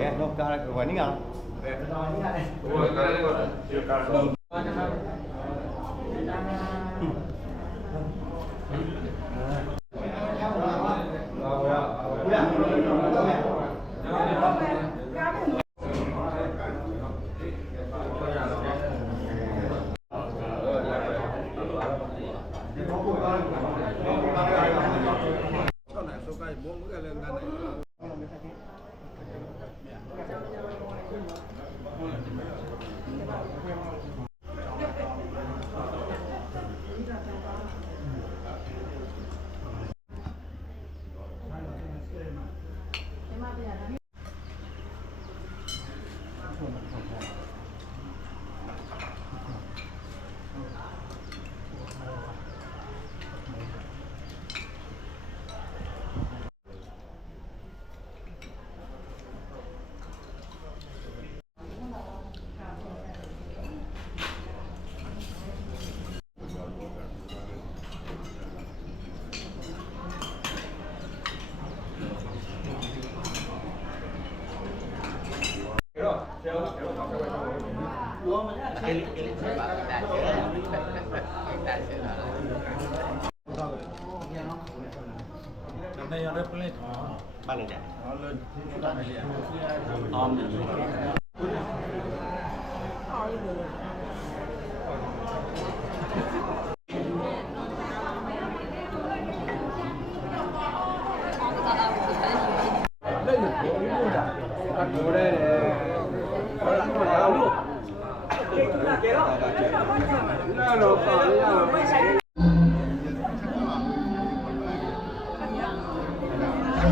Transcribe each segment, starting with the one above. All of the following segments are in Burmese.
Ya, no, cara, que va a niñar. Con này hôm 了 ba lần đẹp om Hãy subscribe cho kênh Ghiền Mì Gõ Để không bỏ lỡ những video hấp dẫn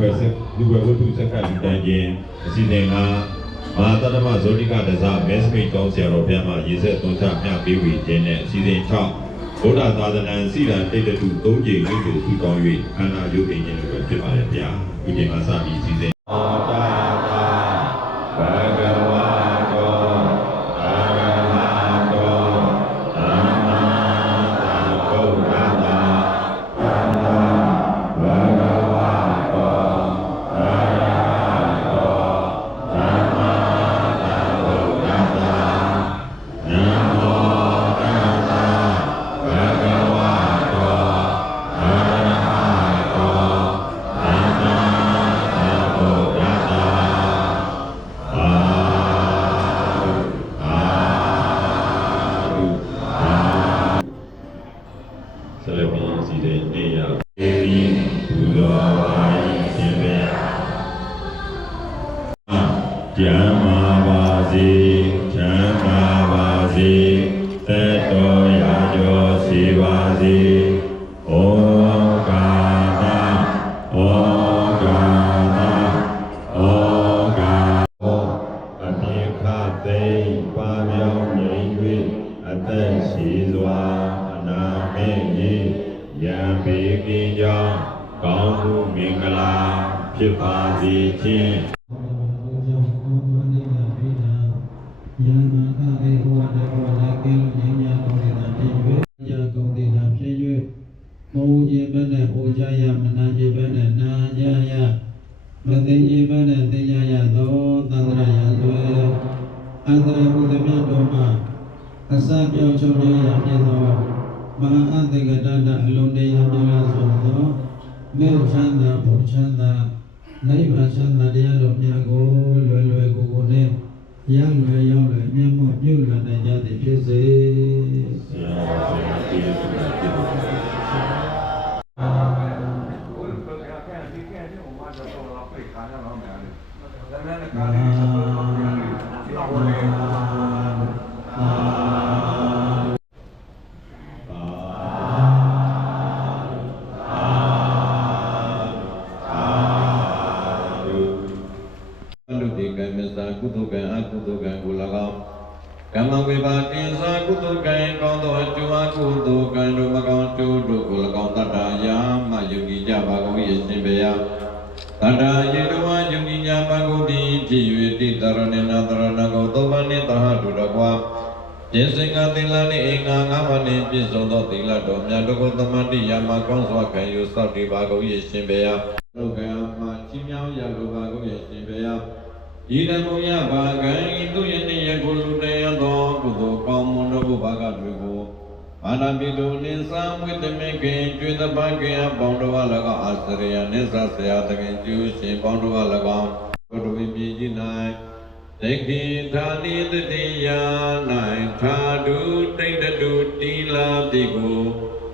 ခွဲဆက်လူွယ်ဝတ္ထုစက္ကလူတန်းခြင်းအစီအစဉ်ကမဟာတတမဇောတိကဒဇမဲစမိတ်ကောင်းဆရာတော်ဘုရားမှာရေဆက်သွန်ချမြပေးဝေခြင်းနဲ့အစီအစဉ်6ဘုရားသာသနာစီရန်တိတ်တု၃ကြိမ်လေးကိုထူထောင်၍ခန္ဓာယုတ်ပင်ခြင်းလို့ပဲဖြစ်ပါတယ်ဗျာဒီနေ့မှာစပြီးစီစဉ် ပါပြောင်းငြိမ်၍အသက်ရှိစွာအနာမေကြီးယံပေကင်းကြောင်းကောင်းမှုမင်္ဂလာဖြစ်ပါစေခြင်း အန္တရာဘုဒ္ဓမြတ်တော်မှာအစပြောင်းချုပ်ရရဖြစ်သောမဟာအတ္တကတတအလုံးတရားပြလာဆိုသောမေချမ်းသာဘုချမ်းသာနိဗ္ဗာန်ချမ်းသာတရားတော်များကိုလွယ်လွယ်ကူကူနဲ့ရလွယ်ရောက်လွယ်မျက်မှောက်ပြုလွယ်နိုင်ကြသည်ဖြစ်စေဆရာတော်ဆရာ coordinator. ကြပါကုန်သည်ဖြစ်၍တိတရဏေနတရဏကိုသောဘနှင့်တဟတုတကွာပြင်စင်ကသီလနှင့်အင်္ဂါငါးပါးနှင့်ပြည့်စုံသောသီလတော်များတို့ကိုသမတိယာမကောင်းစွာခံယူစောင့်တည်ပါကုန်၏ရှင်ဘေယလောကမှာကြီးမြောင်းရလိုပါကုန်၏ရှင်ဘေယဤတမုံရပါကံဤသူယနေ့ယခုလူတရားသောကုသိုလ်ကောင်းမွန်သောဘုရားကတွေကိုအာနာပိတုနိသံဝိတမေကေကျွေးတပကေအပေါင်းတော်က၎င်းအာစရိယနိသဆရာတခင်ကျူးရှင်ပေါင်းတော်က၎င်း ဘုဒ္ဓဝိပြည်ကြီး၌တေခိဌာနိတတိယ၌သာဓုတိတ်တုတီလာတိကို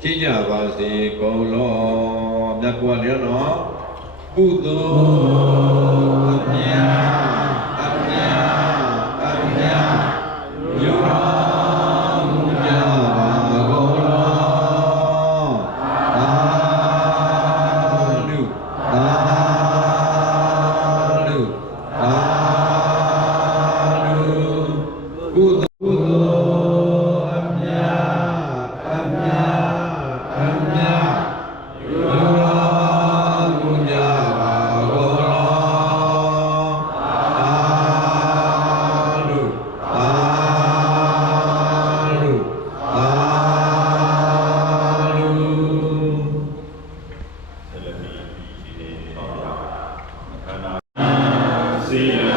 ရှိကြပါစေကုန်လောမြတ်ကွာလည်းနော်ကုသိုလ်အမြတ်အမြတ်အမြတ်ယော See you.